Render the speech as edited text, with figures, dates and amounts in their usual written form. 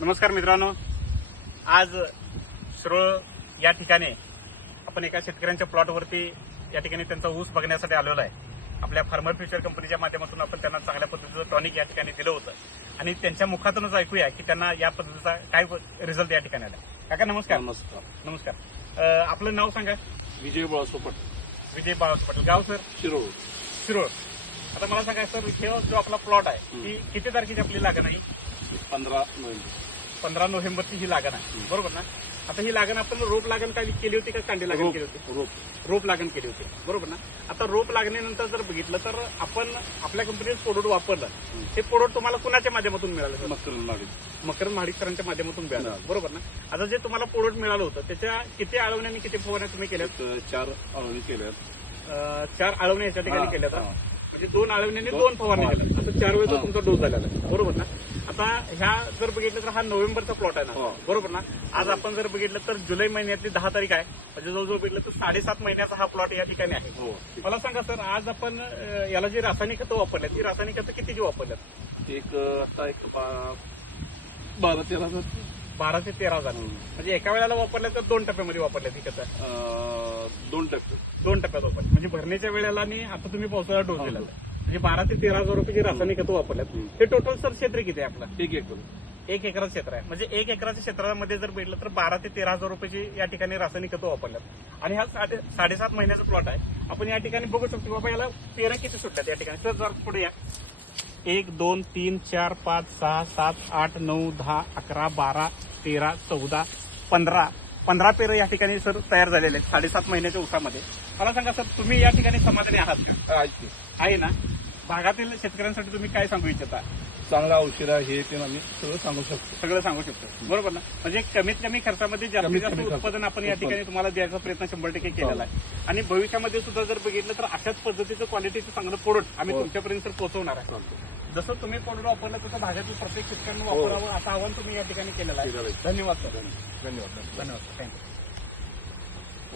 नमस्कार मित्रांनो, आज शिरोळ या ठिकाणी आपण एका शेतकऱ्यांच्या प्लॉटवरती या ठिकाणी त्यांचा ऊस बघण्यासाठी आलेलो आहे. आपल्या फार्मर फ्युचर कंपनीच्या माध्यमातून आपण त्यांना चांगल्या पद्धतीचं टॉनिक या ठिकाणी दिलं होतं आणि त्यांच्या मुखातूनच ऐकूया की त्यांना या पद्धतीचा काय रिझल्ट या ठिकाणी आला. काका नमस्कार. नमस्कार. नमस्कार. आपलं नाव सांगा. विजय बाळासाहेब पाटील, विजय बाळासाहेब पाटील. गाव सर? शिरोळ. शिरोळ. आता मला सांगा सर, इथे जो आपला प्लॉट आहे ती किती तारखेची आपली लागण आहे? 15 नोव्हेंबर. 15 नोव्हेंबरची ही लागण आहे, बरोबर ना? आता ही लागण आपण रोप लागण काय केली होती का कांडी लागण केली होती? रोप लागण केली होती, बरोबर ना? आता रोप लागणीनंतर जर बघितलं तर आपण आपल्या कंपनीचं प्रोडक्ट वापरलं. हे प्रोडक्ट तुम्हाला कुणाच्या माध्यमातून मिळालं? मकरंद महाडिक माध्यमातून मिळालं, बरोबर ना? आता जे तुम्हाला प्रोडक्ट मिळालं होतं त्याच्या किती आळवण्या आणि किती फवारण्या तुम्ही केल्यात? 4 आळवणी केल्यात. 4 आळवण्या याच्या ठिकाणी केल्यात. म्हणजे 2 आळवण्याने 2 फवारण्या केल्या. आता 4 वेळेचा तुमचा डोस झालेला आहे, बरोबर ना? आता ह्या जर बघितलं तर हा नोव्हेंबरचा प्लॉट आहे ना, बरोबर ना? आज आपण जर बघितलं तर जुलै महिन्यातली 10 तारीख आहे. म्हणजे जवळजवळ बघितलं तर 7.5 महिन्याचा हा प्लॉट या ठिकाणी आहे. मला सांगा सर, आज आपण याला जी रासायनिक खतं वापरल्यात ती रासायनिक खतं कितीची वापरल्यात? आता 12-13 12 ते 13,000. म्हणजे एका वेळेला वापरल्या तर 2 टप्प्यामध्ये वापरल्यात ही खतं? 2 टप्पे. 2 टप्प्यात वापरल्या. म्हणजे भरण्याच्या वेळेला आणि आता तुम्ही पावसाळा डोस दिला, म्हणजे 12 ते 13,000 रुपयाची रासायनिक खतं वापरल्यात. हे टोटल सर क्षेत्र किती आहे आपलं? 1 एकर. 1 एकराचं क्षेत्र आहे. म्हणजे 1 एकराच्या क्षेत्रामध्ये जर बघितलं तर 12 ते 13,000 रुपयाची या ठिकाणी रासायनिक खतं वापरल्यात. आणि हा 7.5 महिन्याचा प्लॉट आहे. आपण या ठिकाणी बघू शकतो बाबा याला पेरा किती सुटल्यात या ठिकाणी. सर जर पुढे या. 1 2 3 4 5 6 7 8 9 10 11 12 13 14 15 पेरं या ठिकाणी सर तयार झालेले आहेत 7.5 महिन्याच्या ऊसामध्ये. मला सांगा सर, तुम्ही या ठिकाणी समाधानी आहात? आहे ना? भागातील शेतकऱ्यांसाठी तुम्ही काय सांगू इच्छिता? चांगला औषध आहे हे ते आम्ही सगळं सांगू शकतो. बरोबर ना? म्हणजे कमीत कमी खर्चामध्ये जास्तीत जास्त उत्पादन आपण या ठिकाणी तुम्हाला द्यायचा प्रयत्न 100% केलेला आहे. आणि भविष्यामध्ये सुद्धा जर बघितलं तर अशाच पद्धतीचं क्वालिटीचं चांगलं प्रोडक्ट आम्ही तुमच्यापर्यंत सर पोहोचवणार आहे. जसं तुम्ही प्रोडक्ट वापरलं तसं भागातील प्रत्येक शेतकऱ्यांना वापरावं असं आवाहन तुम्ही या ठिकाणी केलेलं आहे. धन्यवाद सर. धन्यवाद. थँक्यू.